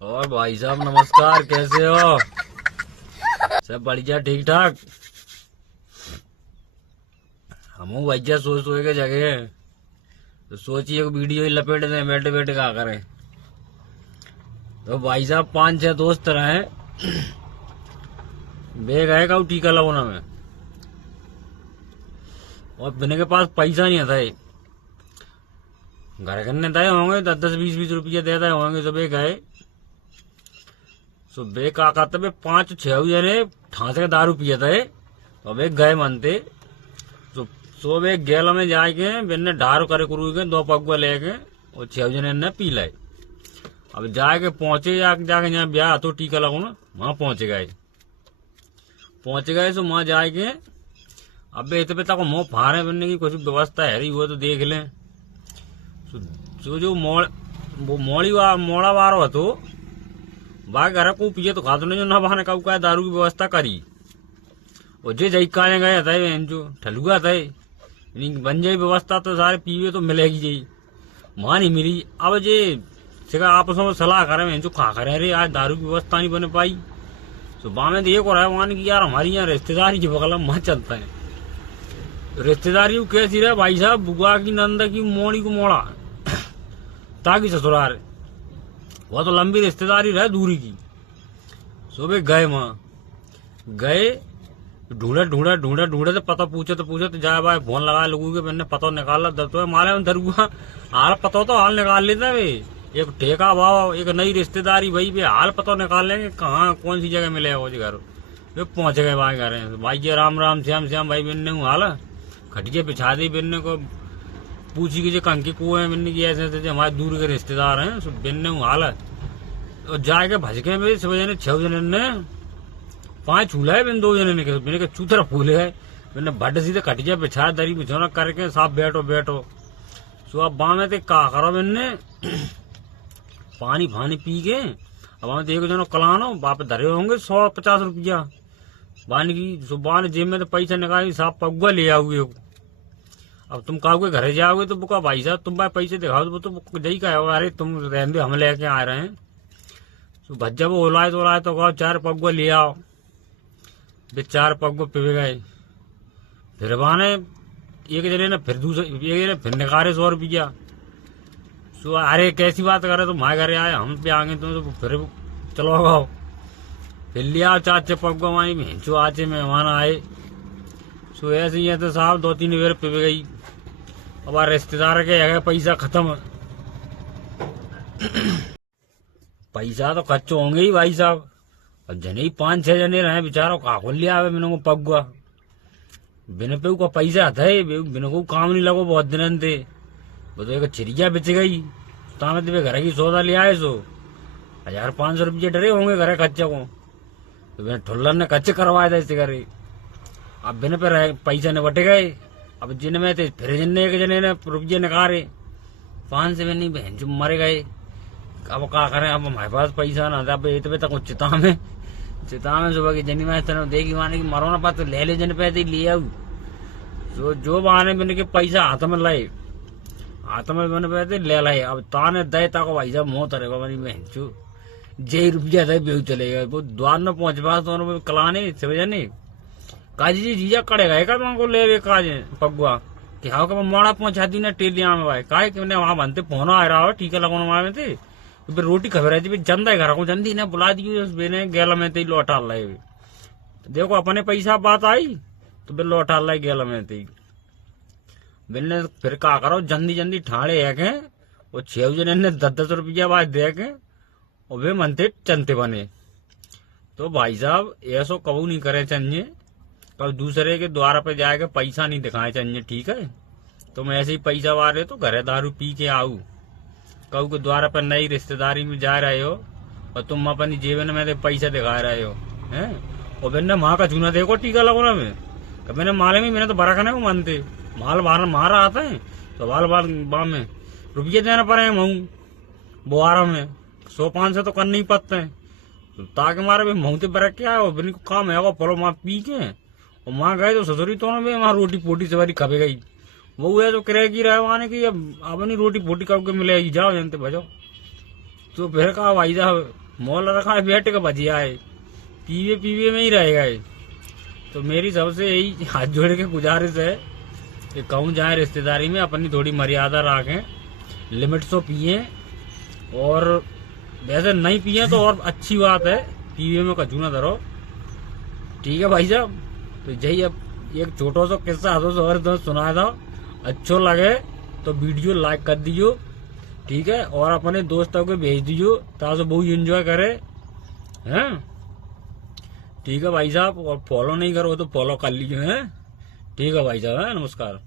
और भाई साहब नमस्कार, कैसे हो? सब बढ़िया, ठीक ठाक। हम भैया सोच सोच के जगह तो सोचिए वीडियो ही लपेट दें, बैठे बैठे क्या करें। तो भाई साहब 5-6 दोस्त रहे, वे गए का टीका लगवाना में, और बिना के पास पैसा नहीं आता है। घर करने दे होंगे 10-10 20-20 रुपया देते होंगे। तो वे गए, तो वे का कहते वे 5-6 जने ठांसे के दारू पिए थे। तो वे गए मनते, तो वे गेला में जाके बिन्ने ढार करे करू के 2 पगुआ लेके और 6 जने ने पी लाए। अब जाके पहुंचे, जाके यहाँ ब्याह तो टीका लगो ना, वहां पहुंच गए तो वहां जाके अब इतने तक मुंह फाड़े बनने की कुछ व्यवस्था है रही, वो तो देख लें। जो मोड़ा वारो हो तो बा घर को पिए तो खाते नहीं, जो ना बहाने का दारू की व्यवस्था करी। और जे जई काले गए थे जो ठलुआ थे, बन जाई व्यवस्था तो सारे पीवे तो मिलेगी जी, वहां नहीं मिली। अब जे सिका आपस में सलाह करे जो खा करे, अरे आज दारू की व्यवस्था नहीं बन पाई। तो बामे तो एक और है वहां की यार हमारी यहाँ रिश्तेदारी की बगल में चलता है। रिश्तेदारी कैसी रहे भाई साहब, बुआ की नंदा की मोड़ी को मोड़ा ताकि ससुराल, वो तो लंबी रिश्तेदारी रहे दूरी की। सुबह गए, वहां गए, ढूंढे तो पता पूछे तो जाए भाई फोन लगाए लोगों के, मैंने पता निकाला तो मारे में धरुआ हाल पता तो हाल निकाल लेता वे। एक ठेका भाव, एक नई रिश्तेदारी, भाई वे हाल पता निकाल लेंगे कहाँ कौन सी जगह मिले वो घर। वे पहुंच गए वहां घर, भाई जी राम राम श्याम श्याम भाई, बिन्ने हूँ हाल खटिया बिछा दी। बिन्ने को पूछी कि कंकी कुएं है, बिन्ने की ऐसे हमारे दूर के रिश्तेदार हैं, बिन्ने हूँ हाल। और जाके भजके में 6 जने ने 5 चूल्हा है, बिन 2 जने ने बिने के चूतरा फूले है। मैंने भट्ट सीधे खटिया बिछा दरी बिछौना करके साफ बैठो। सो अब बामे ते का करो, बिन्ने पानी फानी पी के अब हमें देखो जनो कलानो बाप धरे होंगे 100-50 रुपया बान की। सुबह ने जेब में तो पैसा निकाली, साफ पगुआ ले आओगे। अब तुम कहोगे घरे जाओगे तो बुका भाई साहब तुम भाई पैसे दिखाओ तो जही का, अरे तुम रहने हम लेके आ रहे हैं। तो भज्जा वो ओलाए तो कहो 4 पगुआ ले आओ। वे 4 पगुआ पिवे गए। फिर बहाने एक जने ने फिर फिर निकाले 100 रुपया। सो अरे कैसी बात करे, तो हमारे घरे आए हम पे आगे तो फिर चलो गो फिर लिया 4 पगुआ वहीं भेंचो आचे मेहमान आए। सो ऐसे ही है तो साहब 2-3 बेर पिवे गई। अब रिश्तेदार के है पैसा खत्म। पैसा तो कच्चो होंगे ही भाई साहब। अब जने ही 5-6 जने रहे बेचारो का खोल लिया बिना को पगुआ, बिना पे का पैसा था, बिना को काम नहीं लगो बहुत दिन थे। वो तो एक चिड़िया बिच गई, तो घर की सौदा ले आए। 1500 रुपये डरे होंगे घर कच्चे को, तो बिना ठुल्लन ने कच्चे करवाए थे इससे घरे। अब बिना पे पैसा ने बटे गए। अब जिन में थे फिर जिन एक जने ने रुपये निकाले 5 से नहीं बहन जो मरे गए। अब क्या करें, अब हमारे पास पैसा ना था। अब इतने तक चिता में सुबह की जनी में देखी माने की मरो ना पास तो ले ले जन पैसे ले आऊ। जो बहाने मैंने के पैसा हाथ में लाए, हाथ में मैंने पैसे ले लाए। अब ताने दे ताको भाई साहब मोह तरेगा मेरी बहन चो जे रुपया दे बेहू चले गए। वो द्वार में पहुंच पास तो कलाने समझने काजी जी जीजा कड़े गए का तुमको ले काज पगुआ कि हाँ का मोड़ा पहुंचा दी ना टेलिया में भाई का वहां बनते फोन आ रहा हो टीका लगवाने वहां थे। तो रोटी खबर है जंदा घर को जंदी ने बुला दी बेने गेला में ते लौटा लाए। देखो अपने पैसा बात आई तो बिल लौटा लाई गेला में ते बिल फिर का करो जल्दी ठाड़े है के वो 6 जने ने 10-10 रुपया बाद दे के और वे मनते चंते बने। तो भाई साहब ऐसो कबू नहीं करे चाहिए, कब दूसरे के द्वारा पे जाके पैसा नहीं दिखाए चाहिए, ठीक है। तुम ऐसे ही पैसा वाले तो घरे दारू पी के आओ, कऊ के द्वारा पर नई रिश्तेदारी में जा रहे हो और तुम अपनी जेबन में पैसा दिखा रहे हो हैं। और मैंने माँ का चूना देखो टीका लगोना में, मैंने माले में मैंने तो बड़ा खाने को मानते माल बार मारा आता है तो बाल में रुपये देना पड़े महू बुआरा में 100-500 तो करने ही पड़ते हैं। तो ताकि मारे महूते बरक के आए बिन को काम है पलो माँ पी के और माँ गए तो ससुरी तो वहां रोटी पोटी से बारी खबे गई। वो है तो किराए रहे वहां की अब अपनी रोटी पोटी कब के मिलेगी, जाओ जानते बजाओ। तो फिर कहा भाई साहब मोल रखा है बैठ के भजिया है, पीवे में ही रहेगा ये। तो मेरी सबसे यही हाथ जोड़ के गुजारिश है कि कहूँ जाए रिश्तेदारी में अपनी थोड़ी मर्यादा रखें, लिमिट से पिए, और वैसे नहीं पिए तो और अच्छी बात है, पीवे में कचू ना धरो। ठीक है भाई साहब, तो यही अब एक छोटा सा किस्सा हाथों से और दोस्त सुनाया था। अच्छो लगे तो वीडियो लाइक कर दीजिए, ठीक है, और अपने दोस्तों को भेज दीजिए ताकि वो एंजॉय करे, हैं। ठीक है भाई साहब, और फॉलो नहीं करो तो फॉलो कर लीजिए, हैं। ठीक है भाई साहब, नमस्कार।